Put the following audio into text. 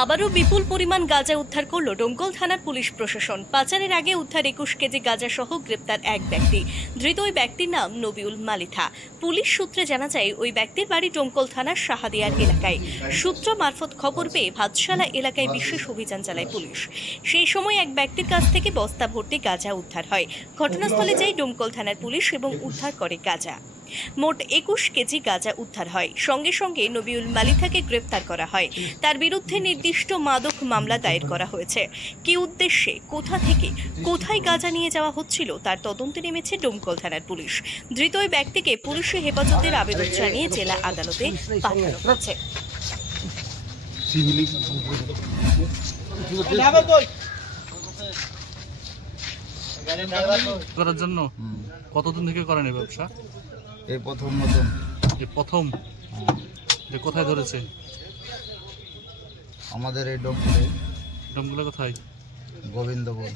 আবারও বিপুল পরিমাণ গাঁজা উদ্ধার করল ডোমকল থানার পুলিশ প্রশাসন। পাচারের আগে উদ্ধার 21 কেজি গাঁজা সহ গ্রেপ্তার এক ব্যক্তি। ধৃত ওই ব্যক্তির নাম নবিউল মালিথা। পুলিশ সূত্রে জানা যায় ওই ব্যক্তির বাড়ি ডোমকল থানার শাহাদিয়ার এলাকায়। সূত্র মারফত খবর পেয়ে ভাতশালা এলাকায় বিশেষ অভিযান চালায় পুলিশ। সেই সময় এক ব্যক্তির কাছ থেকে বস্তা ভর্তি গাঁজা উদ্ধার হয়। ঘটনাস্থলে যায় ডোমকল থানার পুলিশ এবং উদ্ধার করে গাঁজা। মোট 21 কেজি গাঁজা উদ্ধার হয়। সঙ্গে সঙ্গে নবিউল মালিথাকে গ্রেপ্তার করা হয়। তার বিরুদ্ধে নির্দিষ্ট মাদক মামলা দায়ের করা হয়েছে। কী উদ্দেশ্যে, কোথা থেকে কোথায় গাঁজা নিয়ে যাওয়া হচ্ছিল তার তদন্তে নেমেছে ডোমকল থানার পুলিশ। ধৃত ওই ব্যক্তিকে পুলিশি হেফাজতের আবেদন জানিয়ে জেলা আদালতে পাঠানো হয়েছে। করার জন্য কতদিন থেকে করেন এই ব্যবসা? এই প্রথম নতুন। এই প্রথম? যে কোথায় ধরেছে? আমাদের এই ডোমপুরে। ডোমগুলো কোথায়? গোবিন্দপুর।